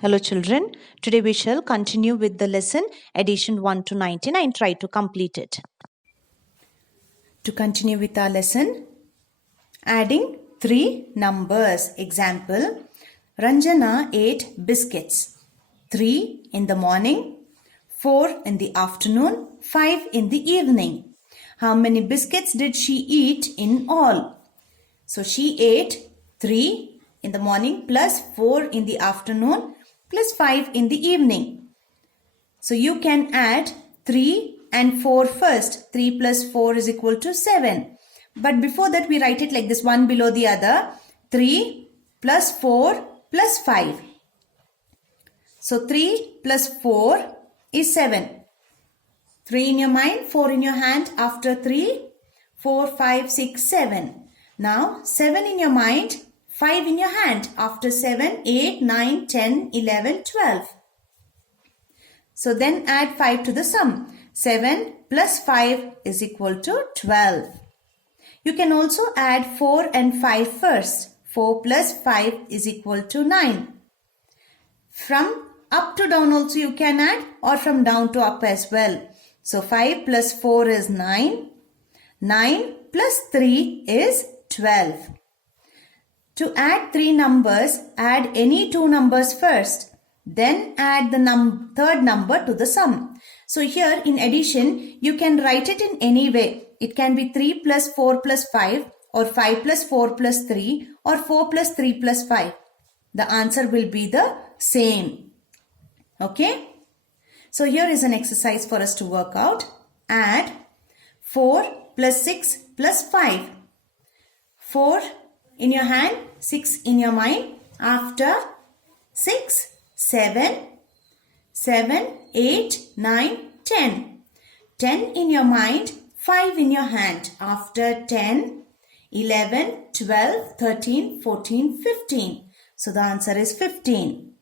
Hello children, today we shall continue with the lesson addition 1 to 19 and try to complete it. To continue with our lesson, adding 3 numbers. Example, Ranjana ate biscuits. 3 in the morning, 4 in the afternoon, 5 in the evening. How many biscuits did she eat in all? So she ate 3 in the morning plus 4 in the afternoon plus 5 in the evening. So you can add 3 and 4 first. 3 plus 4 is equal to 7. But before that we write it like this, one below the other. 3 plus 4 plus 5. So 3 plus 4 is 7. 3 in your mind, 4 in your hand. After 3, 4, 5, 6, 7. Now 7 in your mind, 5 in your hand. After 7, 8, 9, 10, 11, 12. So then add 5 to the sum. 7 plus 5 is equal to 12. You can also add 4 and 5 first. 4 plus 5 is equal to 9. From up to down also you can add, or from down to up as well. So 5 plus 4 is 9. 9 plus 3 is 12. To add 3 numbers, add any 2 numbers first. Then add the third number to the sum. So here in addition, you can write it in any way. It can be 3 plus 4 plus 5, or 5 plus 4 plus 3, or 4 plus 3 plus 5. The answer will be the same. Okay? So here is an exercise for us to work out. Add 4 plus 6 plus 5. 4 in your hand, 6 in your mind. After 6, 7, 8, 9, 10. 10 in your mind, 5 in your hand. After 10, 11, 12, 13, 14, 15. So the answer is 15.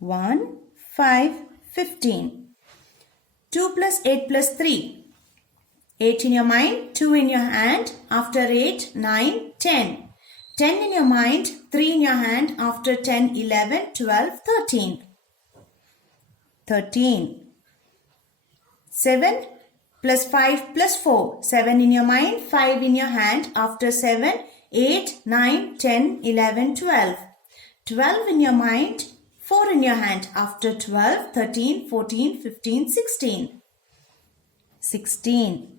1, 5, 15. 2 plus 8 plus 3. 8 in your mind, 2 in your hand. After 8, 9, 10. 10 in your mind, 3 in your hand. After 10, 11, 12, 13. 13. 7 plus 5 plus 4. 7 in your mind, 5 in your hand. After 7, 8, 9, 10, 11, 12. 12 in your mind, 4 in your hand. After 12, 13, 14, 15, 16. 16.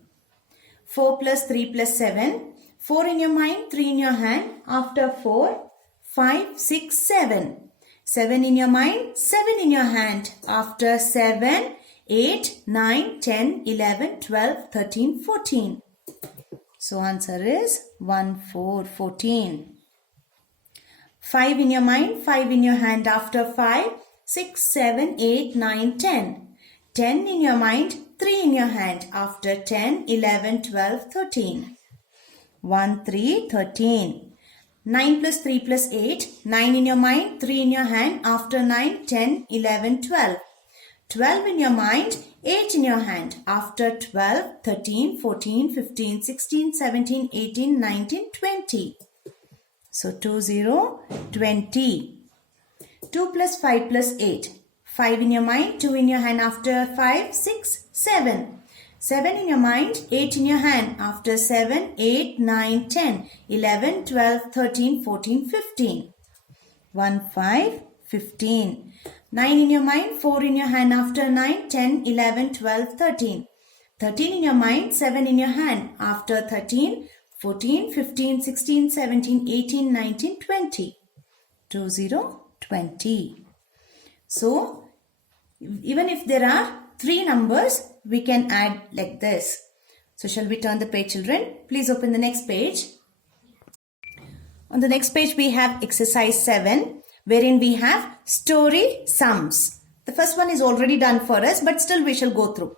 4 plus 3 plus 7. 4 in your mind, 3 in your hand. After 4, 5, 6, 7. 7 in your mind, 7 in your hand. After 7, 8, 9, 10, 11, 12, 13, 14. So answer is 1, 4, 14. 5 in your mind, 5 in your hand. After 5, 6, 7, 8, 9, 10. 10 in your mind, 3 in your hand. After 10, 11, 12, 13. 1, 3, 13. 9 plus 3 plus 8. 9 in your mind, 3 in your hand. After 9, 10, 11, 12. 12 in your mind, 8 in your hand. After 12, 13, 14, 15, 16, 17, 18, 19, 20. So 2, 0, 20. 2 plus 5 plus 8. 5 in your mind, 2 in your hand. After 5, 6, 7. 7 in your mind, 8 in your hand. After 7, 8, 9, 10, 11, 12, 13, 14, 15. 1, 5, 15. 9 in your mind, 4 in your hand. After 9, 10, 11, 12, 13. 13 in your mind, 7 in your hand. After 13, 14, 15, 16, 17, 18, 19, 20. 2, 0, 20. So, even if there are 3 numbers, we can add like this. So, shall we turn the page, children? Please open the next page. On the next page, we have exercise 7, wherein we have story sums. The first one is already done for us, but still we shall go through.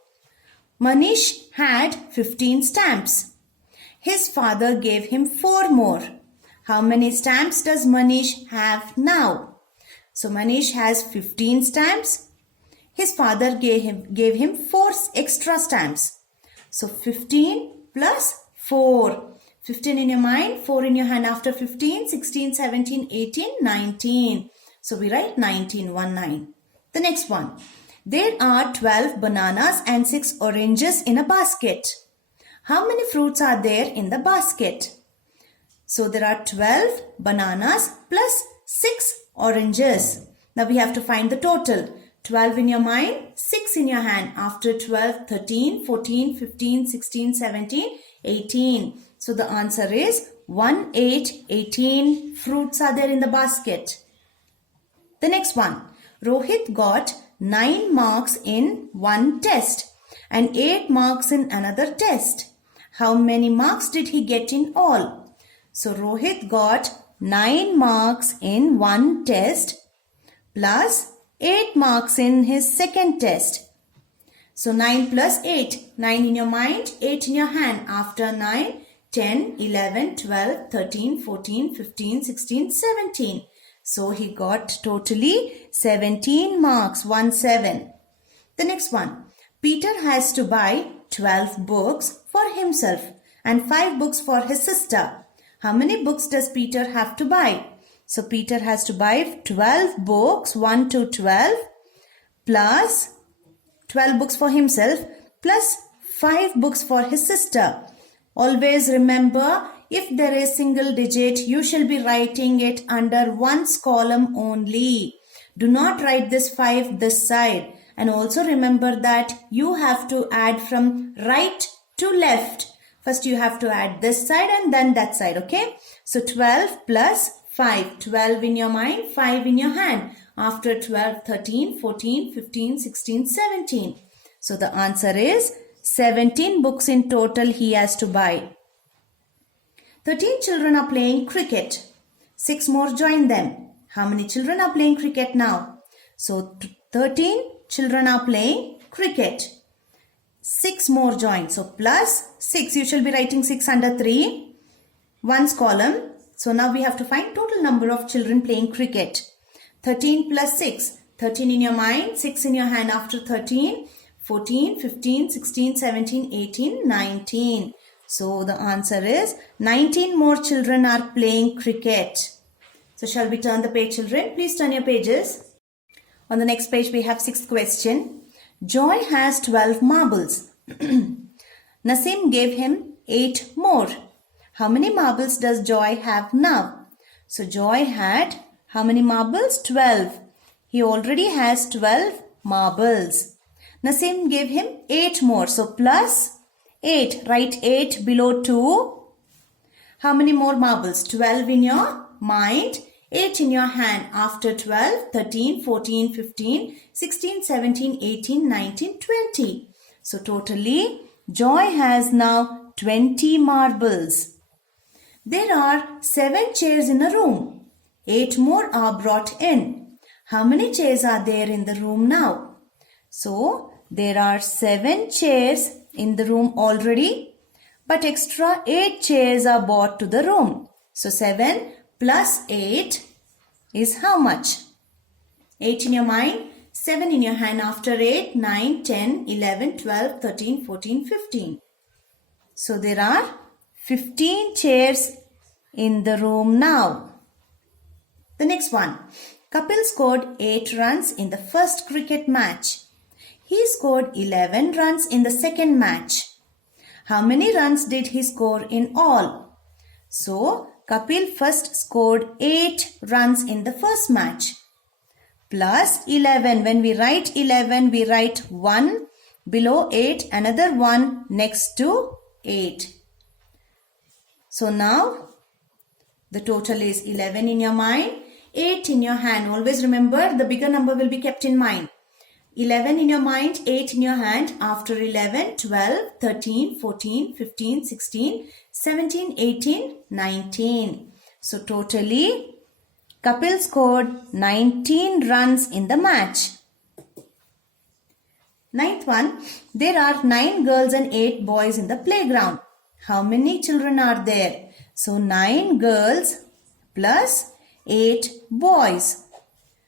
Manish had 15 stamps. His father gave him 4 more. How many stamps does Manish have now? So Manish has 15 stamps. His father gave him 4 extra stamps. So 15 plus 4. 15 in your mind, 4 in your hand. After 15, 16, 17, 18, 19. So we write 19, 19. The next one. There are 12 bananas and 6 oranges in a basket. How many fruits are there in the basket? So there are 12 bananas plus 6 oranges. Now we have to find the total. 12 in your mind, 6 in your hand. After 12, 13, 14, 15, 16, 17, 18. So the answer is 1, 8, 18 fruits are there in the basket. The next one. Rohit got 9 marks in one test and 8 marks in another test. How many marks did he get in all? So Rohit got 9 marks in one test plus 8 marks in his second test. So 9 plus 8. 9 in your mind, 8 in your hand. After 9, 10, 11, 12, 13, 14, 15, 16, 17. So he got totally 17 marks, 1, 7. The next one. Peter has to buy 12 books for himself and 5 books for his sister. How many books does Peter have to buy? So Peter has to buy 12 books, 1 to 12, plus 12 books for himself, plus 5 books for his sister. Always remember, if there is single digit, you shall be writing it under one's column only. Do not write this 5 this side. And also remember that you have to add from right to left. First you have to add this side and then that side, okay? So 12 plus 5. 12 in your mind, 5 in your hand. After 12, 13, 14, 15, 16, 17. So the answer is 17 books in total he has to buy. 13 children are playing cricket. 6 more join them. How many children are playing cricket now? So 13 children are playing cricket. 6 more join. So plus 6. You shall be writing 6 under 3. One's column. So now we have to find total number of children playing cricket. 13 plus 6. 13 in your mind, 6 in your hand. After 13, 14, 15, 16, 17, 18, 19. So the answer is 19 more children are playing cricket. So shall we turn the page, children? Please turn your pages. On the next page we have 6th question. Joy has 12 marbles. Nasim gave him 8 more. How many marbles does Joy have now? So Joy had how many marbles? 12. He already has 12 marbles. Nasim gave him 8 more. So plus 8. Write 8 below 2. How many more marbles? 12 in your mind, 8 in your hand. After 12, 13, 14, 15, 16, 17, 18, 19, 20. So totally, Joy has now 20 marbles. There are 7 chairs in a room. 8 more are brought in. How many chairs are there in the room now? So, there are 7 chairs in the room already, but extra 8 chairs are brought to the room. So, 7 plus 8 is how much? 8 in your mind, 7 in your hand. After 8, 9, 10, 11, 12, 13, 14, 15. So, there are 15 chairs in the room now. The next one. Kapil scored 8 runs in the first cricket match. He scored 11 runs in the second match. How many runs did he score in all? So, Kapil first scored 8 runs in the first match. Plus 11. When we write 11, we write 1 below 8, another 1 next to 8. So now, the total is 11 in your mind, 8 in your hand. Always remember, the bigger number will be kept in mind. 11 in your mind, 8 in your hand. After 11, 12, 13, 14, 15, 16, 17, 18, 19. So totally, Kapil scored 19 runs in the match. Ninth one, there are 9 girls and 8 boys in the playground. How many children are there? So 9 girls plus 8 boys.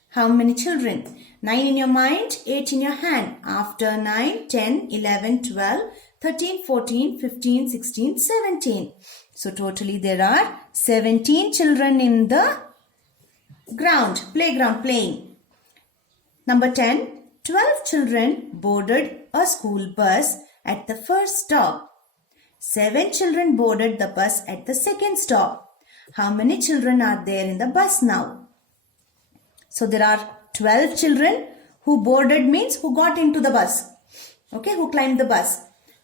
How many children? 9 in your mind, 8 in your hand. After 9, 10, 11, 12, 13, 14, 15, 16, 17. So totally there are 17 children in the Ground, playground, playing. Number 10. 12 children boarded a school bus at the first stop. 7 children boarded the bus at the second stop. How many children are there in the bus now? So there are 12 children who boarded means who got into the bus. Okay, who climbed the bus.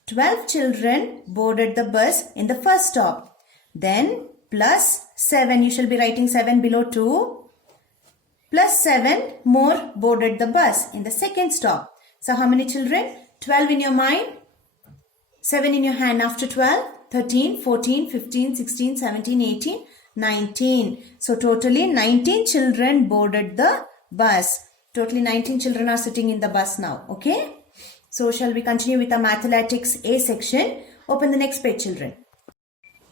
12 children boarded the bus in the first stop. Then plus 7, you shall be writing 7 below 2. Plus 7 more boarded the bus in the second stop. So how many children? 12 in your mind. 7 in your hand after 12. 13, 14, 15, 16, 17, 18, 19. So totally 19 children boarded the bus. Totally 19 children are sitting in the bus now. Okay. So shall we continue with the Mathematics A section? Open the next page, children.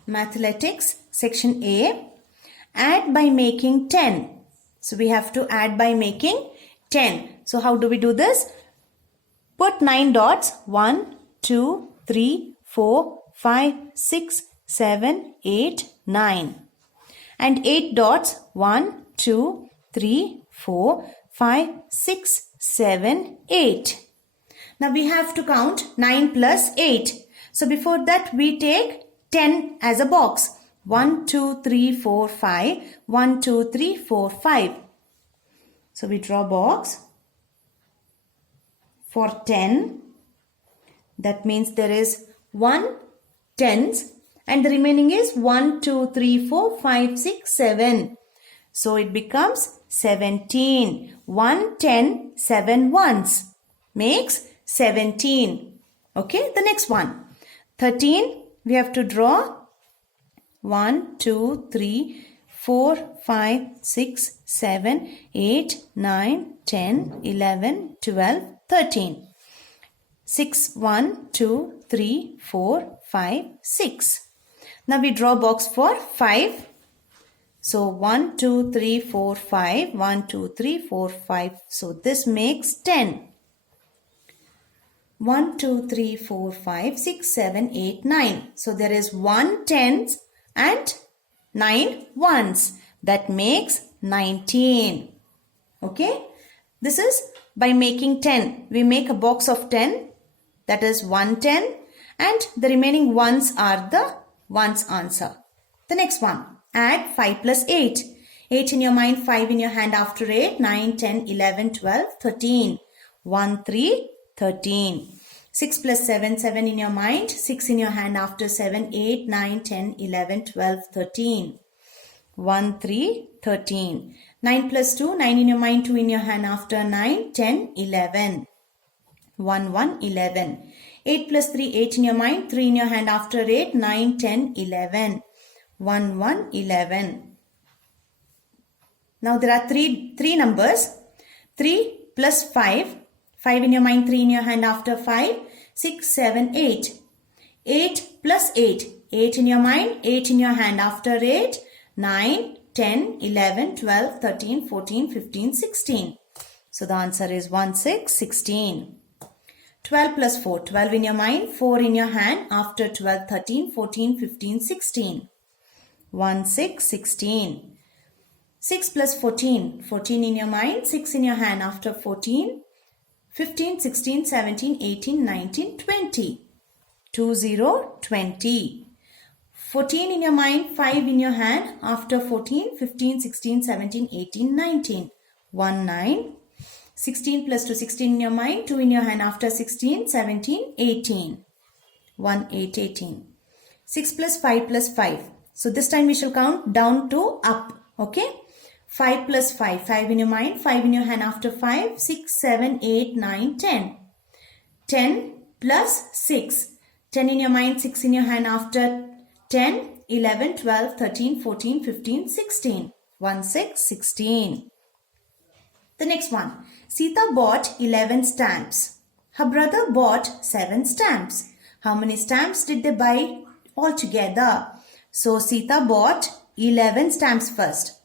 Mathematics section A. Add by making 10. So we have to add by making 10. So how do we do this? Put 9 dots. 1, 2, 3, 4, 5, 6, 7, 8, 9. And 8 dots. 1, 2, 3, 4, 5, 6, 7, 8. Now we have to count 9 plus 8. So before that we take 10 as a box. 1, 2, 3, 4, 5. 1, 2, 3, 4, 5. So we draw box for 10. That means there is 1 tens and the remaining is 1, 2, 3, 4, 5, 6, 7. So it becomes 17. 1, 10, 7 ones makes 17. Okay, the next one. 13, we have to draw 1, 2, 3, 4, 5, 6, 7, 8, 9, 10, 11, 12, 13. 6, 1, 2, 3, 4, 5, 6. Now we draw box for 5. So 1, 2, 3, 4, 5. 1, 2, 3, 4, 5. So this makes 10. 1, 2, 3, 4, 5, 6, 7, 8, 9. So there is 1 tens and 9 ones. That makes 19. Okay. This is by making 10. We make a box of 10. That is 1 10. And the remaining ones are the ones answer. The next one. Add 5 plus 8. 8 in your mind, 5 in your hand after 8. 9, 10, 11, 12, 13. 1, 3, 13. 6 plus 7, 7 in your mind. 6 in your hand after 7, 8, 9, 10, 11, 12, 13. 1, 3, 13. 9 plus 2, 9 in your mind, 2 in your hand after 9, 10, 11. 1, 1, 11. 8 plus 3, 8 in your mind, 3 in your hand after 8, 9, 10, 11. 1, 1, 11. Now there are three numbers. 3 plus 5. 5 in your mind, 3 in your hand after 5, 6, 7, 8. 8 plus 8. 8 in your mind, 8 in your hand after 8, 9, 10, 11, 12, 13, 14, 15, 16. So the answer is 1, 6, 16. 12 plus 4. 12 in your mind, 4 in your hand after 12, 13, 14, 15, 16. 1, 6, 16. 6 plus 14. 14 in your mind, 6 in your hand after 14, 15, 16, 17, 18, 19, 20. 2, 0, 20. 14 in your mind, 5 in your hand after 14, 15, 16, 17, 18, 19. 1, 9. 16 plus 2, 16 in your mind, 2 in your hand after 16, 17, 18. 1, 8, 18. 6 plus 5 plus 5. So this time we shall count down to up. Okay. 5 plus 5. 5 in your mind, 5 in your hand after 5, 6, 7, 8, 9, 10. 10 plus 6. 10 in your mind, 6 in your hand after 10, 11, 12, 13, 14, 15, 16. 1, 6, 16. The next one. Sita bought 11 stamps. Her brother bought 7 stamps. How many stamps did they buy altogether? So Sita bought 11 stamps first.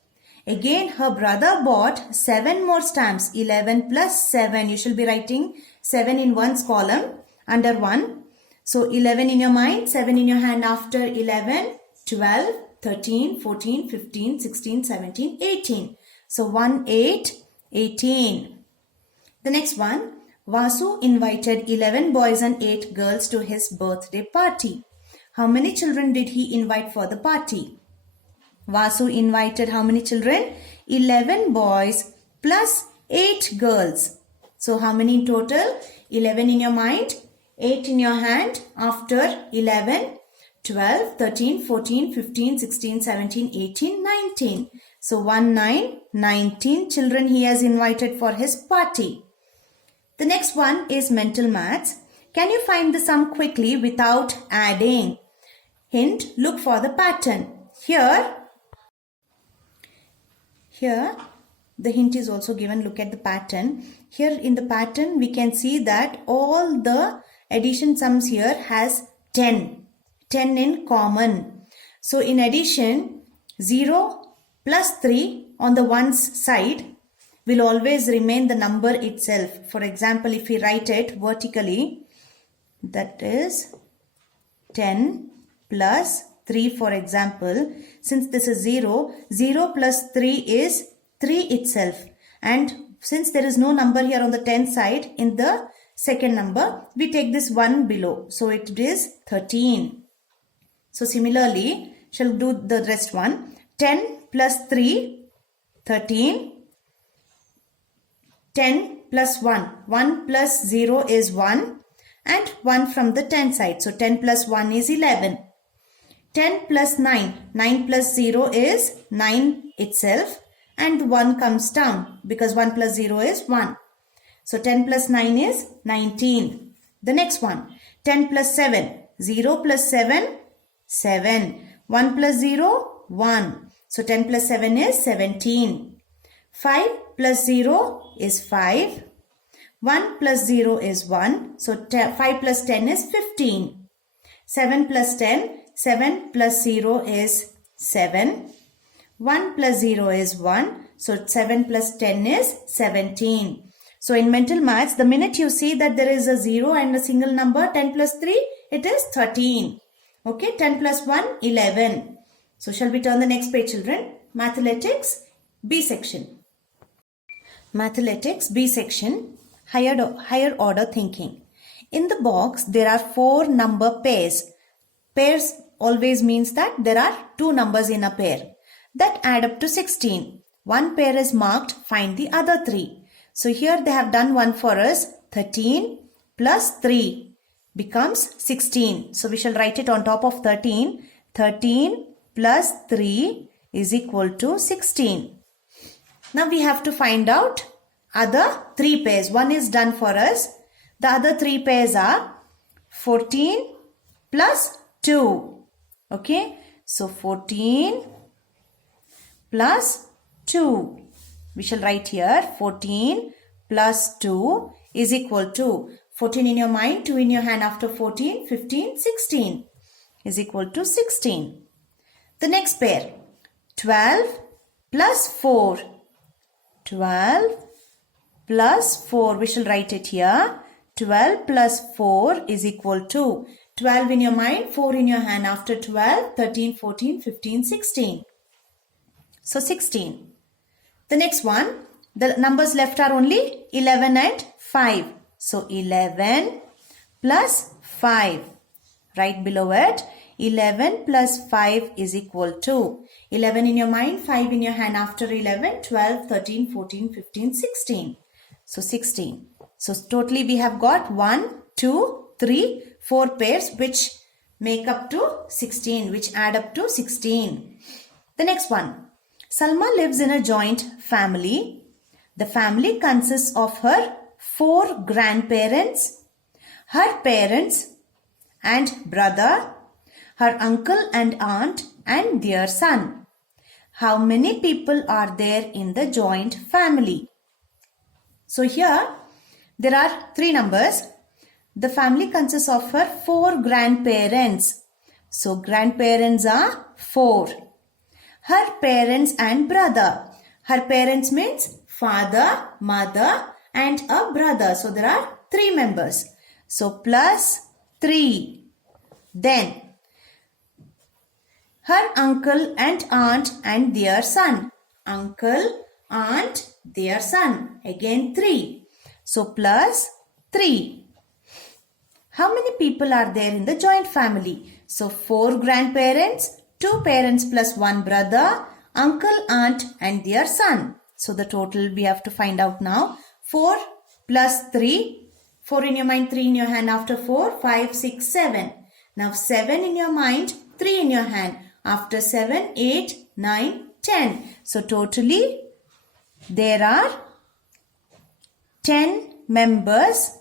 Again, her brother bought 7 more stamps. 11 plus 7. You shall be writing 7 in one's column under 1. So 11 in your mind, 7 in your hand after 11, 12, 13, 14, 15, 16, 17, 18. So 1, 8, 18. The next one, Vasu invited 11 boys and 8 girls to his birthday party. How many children did he invite for the party? Vasu invited how many children? 11 boys plus 8 girls. So how many in total? 11 in your mind, 8 in your hand. After 11, 12, 13, 14, 15, 16, 17, 18, 19. So 1, 9, 19 children he has invited for his party. The next one is mental maths. Can you find the sum quickly without adding? Hint, look for the pattern. Here, the hint is also given. Look at the pattern. Here in the pattern, we can see that all the addition sums here has 10 in common. So in addition, 0 plus 3 on the one's side will always remain the number itself. For example, if we write it vertically, that is 10 plus 3, for example. Since this is 0, 0 plus 3 is 3 itself. And since there is no number here on the 10 side, in the second number, we take this 1 below. So it is 13. So similarly, shall do the rest one. 10 plus 3, 13. 10 plus 1. 1 plus 0 is 1. And 1 from the 10 side. So 10 plus 1 is 11. 10 plus 9. 9 plus 0 is 9 itself. And 1 comes down because 1 plus 0 is 1. So 10 plus 9 is 19. The next one. 10 plus 7. 0 plus 7, 7. 1 plus 0, 1. So 10 plus 7 is 17. 5 plus 0 is 5. 1 plus 0 is 1. So 5 plus 10 is 15. 7 plus 10. 7 plus 0 is 7. 1 plus 0 is 1. So 7 plus 10 is 17. So in mental maths, the minute you see that there is a 0 and a single number, 10 plus 3, it is 13. Okay, 10 plus 1, 11. So shall we turn the next page, children? Mathematics, B section. Mathematics, B section, higher order thinking. In the box, there are 4 number pairs. Pairs always means that there are 2 numbers in a pair that add up to 16. One pair is marked, find the other 3. So here they have done one for us. 13 plus 3 becomes 16. So we shall write it on top of 13. 13 plus 3 is equal to 16. Now we have to find out other 3 pairs. One is done for us. The other 3 pairs are 14 plus 2. Okay. So 14 plus 2. We shall write here 14 plus 2 is equal to 14 in your mind, 2 in your hand. After 14, 15, 16 is equal to 16. The next pair, 12 plus 4. 12 plus 4, we shall write it here. 12 plus 4 is equal to 12 in your mind, 4 in your hand. After 12, 13, 14, 15, 16. So 16. The next one, the numbers left are only 11 and 5. So 11 plus 5. Right below it, 11 plus 5 is equal to 11 in your mind, 5 in your hand. After 11, 12, 13, 14, 15, 16. So 16. So totally we have got 1, 2, 3, 4 pairs which make up to 16, which add up to 16. The next one. Salma lives in a joint family. The family consists of her 4 grandparents, her parents and brother, her uncle and aunt and their son. How many people are there in the joint family? So here there are 3 numbers. The family consists of her 4 grandparents. So grandparents are 4. Her parents and brother. Her parents means father, mother and a brother. So there are 3 members. So plus 3. Then her uncle and aunt and their son. Uncle, and their son. Again 3. So plus 3. How many people are there in the joint family? So 4 grandparents, 2 parents plus 1 brother, uncle, aunt and their son. So the total we have to find out now. 4 plus 3. 4 in your mind, 3 in your hand. After 4, 5, 6, 7. Now 7 in your mind, 3 in your hand. After 7, 8, 9, 10. So totally there are 10 members.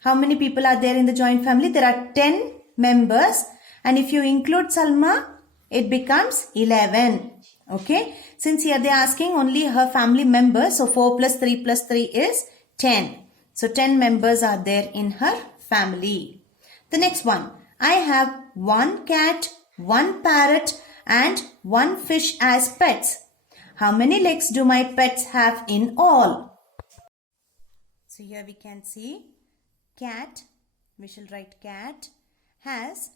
How many people are there in the joint family? There are 10 members. And if you include Salma, it becomes 11. Okay. Since here they are asking only her family members. So 4 plus 3 plus 3 is 10. So 10 members are there in her family. The next one. I have 1 cat, 1 parrot and 1 fish as pets. How many legs do my pets have in all? So here we can see cat, we shall write cat, has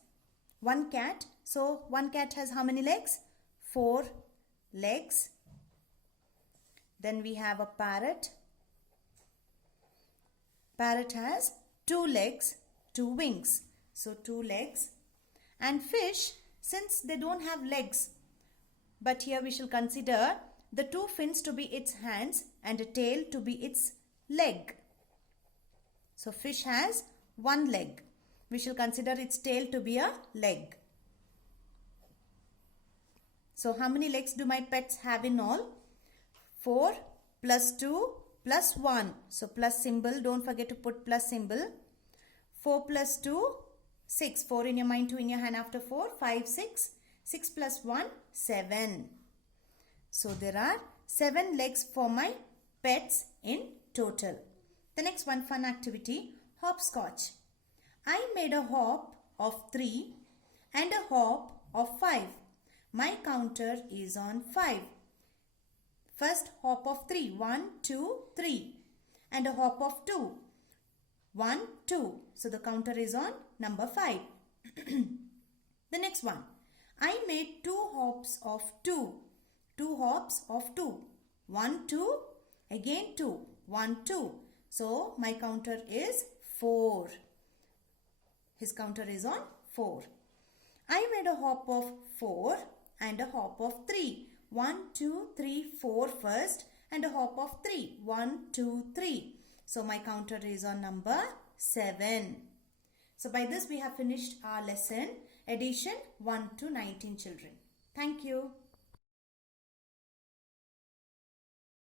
1 cat. So 1 cat has how many legs? 4 legs. Then we have a parrot. Parrot has 2 legs, 2 wings. So 2 legs. And fish, since they don't have legs, but here we shall consider the 2 fins to be its hands and a tail to be its leg. So fish has 1 leg. We shall consider its tail to be a leg. So how many legs do my pets have in all? 4 plus 2 plus 1. So plus symbol, don't forget to put plus symbol. 4 plus 2, 6. 4 in your mind, 2 in your hand. After 4, 5, 6. 6 plus 1, 7. So there are 7 legs for my pets in total. The next one, fun activity, hopscotch. I made a hop of 3 and a hop of 5. My counter is on 5. First hop of 3, 1, 2, 3. And a hop of 2, 1, 2. So the counter is on number 5. The next one, I made 2 hops of 2. 2 hops of 2. 1, 2, again 2, 1, 2. So my counter is 4. His counter is on 4. I made a hop of 4 and a hop of 3. 1, 2, 3, 4 first and a hop of 3. 1, 2, 3. So my counter is on number 7. So by this we have finished our lesson, addition 1 to 19 children. Thank you.